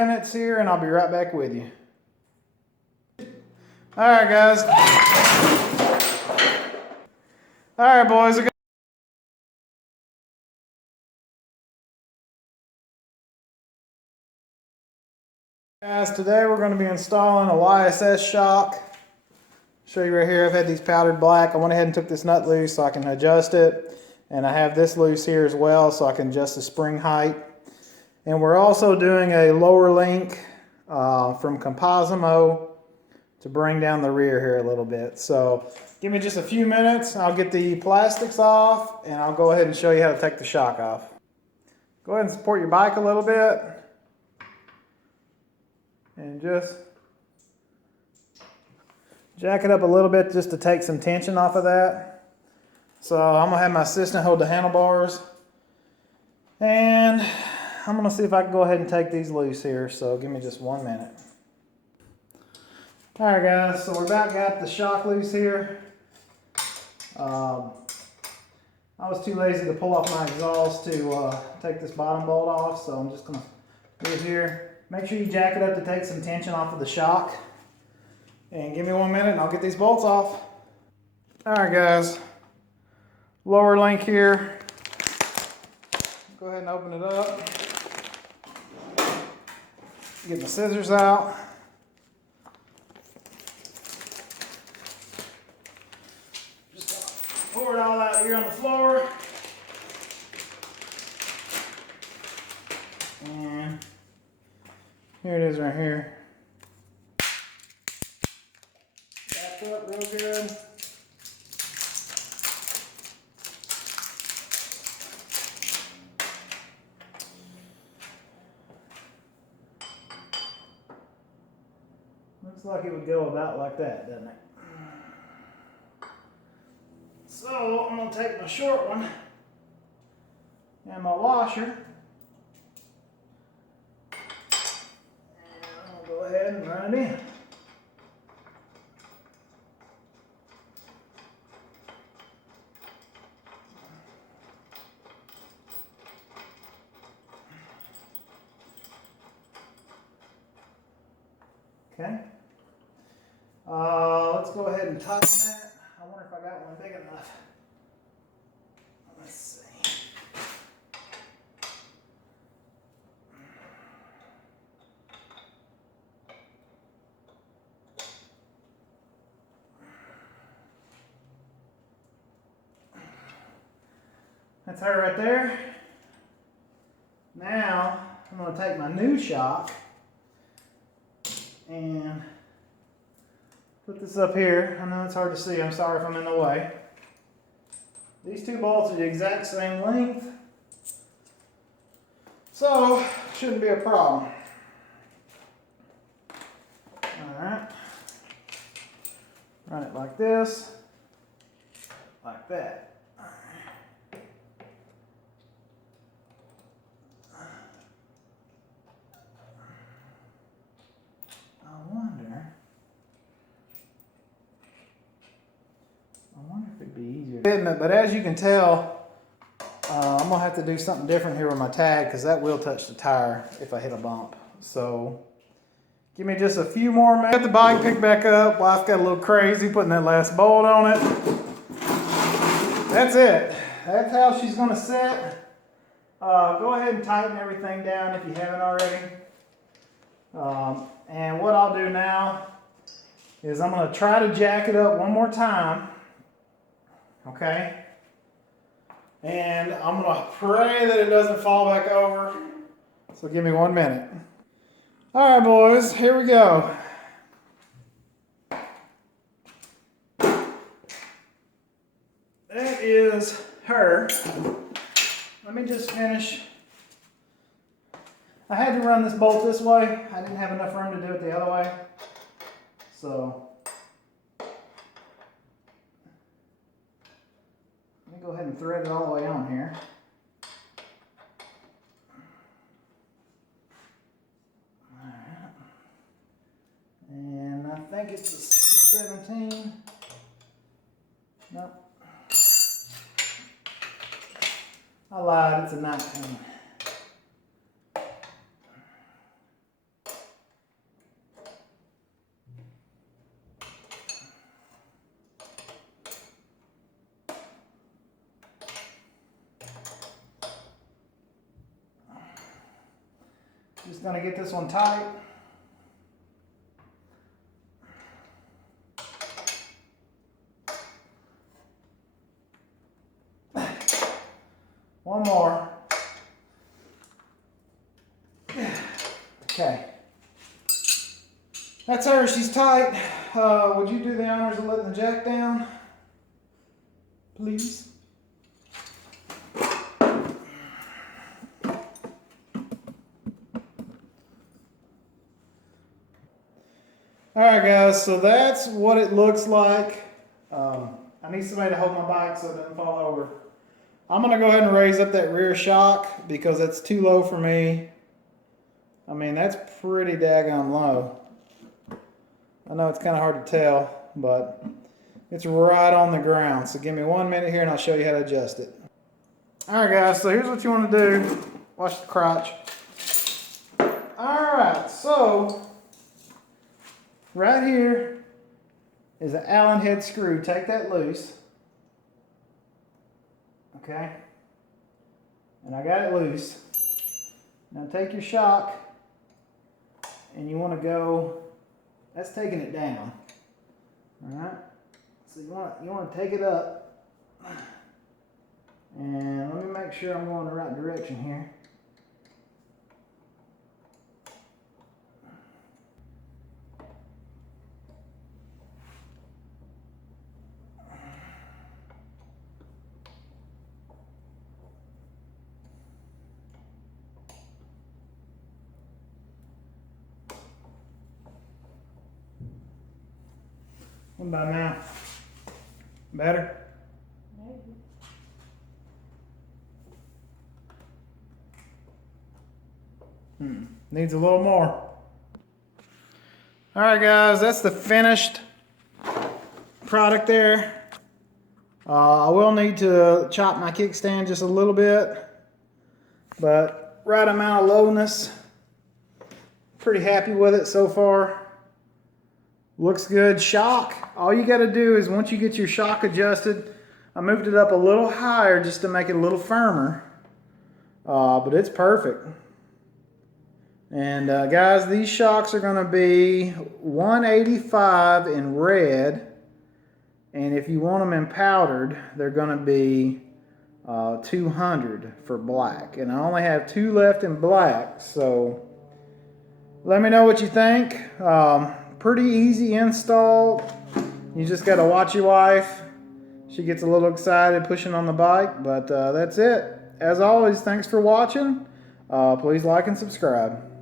Minutes here and I'll be right back with you. Alright guys. Alright boys. Guys, today we're going to be installing a YSS shock. Show you right here, I've had these powdered black. I went ahead and took this nut loose so I can adjust it. And I have this loose here as well so I can adjust the spring height. And we're also doing a lower link from Composimo to bring down the rear here a little bit. So give me just a few minutes, I'll get the plastics off and I'll go ahead and show you how to take the shock off. Go ahead and support your bike a little bit and just jack it up a little bit just to take some tension off of that. So I'm gonna have my assistant hold the handlebars and I'm gonna see if I can go ahead and take these loose here. So give me just 1 minute. Alright guys, so we're about got the shock loose here. I was too lazy to pull off my exhaust to take this bottom bolt off, so I'm just gonna do it here. Make sure you jack it up to take some tension off of the shock. And give me 1 minute and I'll get these bolts off. Alright guys, lower link here. Go ahead and open it up. Get my scissors out. Just pour it all out here on the floor. And here it is right here. Back up real good. Looks like it would go about like that, doesn't it? So I'm going to take my short one and my washer. And I'm going to go ahead and run it in. Okay. Let's go ahead and tighten that. I wonder if I got one big enough. Let's see. That's her right there. Now I'm going to take my new shock and put this up here. I know it's hard to see. I'm sorry if I'm in the way. These two bolts are the exact same length, so shouldn't be a problem. Alright. Run it like this, like that. I wonder if it'd be easier. But as you can tell, I'm gonna have to do something different here with my tag because that will touch the tire if I hit a bump. So give me just a few more minutes. Get the bike picked back up. Wife got a little crazy putting that last bolt on it. That's it. That's how she's gonna sit. Go ahead and tighten everything down if you haven't already. And what I'll do now is I'm going to try to jack it up one more time. Okay? And I'm going to pray that it doesn't fall back over. So give me 1 minute. Alright boys, here we go. That is her. Let me just finish. I had to run this bolt this way. I didn't have enough room to do it the other way. So let me go ahead and thread it all the way on here. Alright. And I think it's a 17. Nope. I lied, it's a 19. Just gonna get this one tight. One more. Okay. That's her, she's tight. Would you do the honors of letting the jack down? Please. Alright guys, so that's what it looks like. I need somebody to hold my bike so it doesn't fall over. I'm going to go ahead and raise up that rear shock because it's too low for me. I mean, that's pretty daggone low. I know it's kind of hard to tell, but it's right on the ground. So give me 1 minute here and I'll show you how to adjust it. Alright guys, so here's what you want to do. Watch the crotch. Alright, so right here is an Allen head screw. Take that loose. Okay? And I got it loose. Now take your shock and you want to go, that's taking it down. Alright? So you want to take it up. And let me make sure I'm going the right direction here. What about now? Better? Maybe. Needs a little more. Alright guys, that's the finished product there. I will need to chop my kickstand just a little bit, but right amount of lowness. Pretty happy with it so far. Looks good. Shock, all you got to do is once you get your shock adjusted, I moved it up a little higher just to make it a little firmer, but it's perfect. And guys, these shocks are going to be $185 in red, and if you want them in powdered, they're going to be $200 for black. And I only have 2 left in black, so let me know what you think. Pretty easy install. You just got to watch your wife. She gets a little excited pushing on the bike, but that's it. As always, thanks for watching. Please like and subscribe.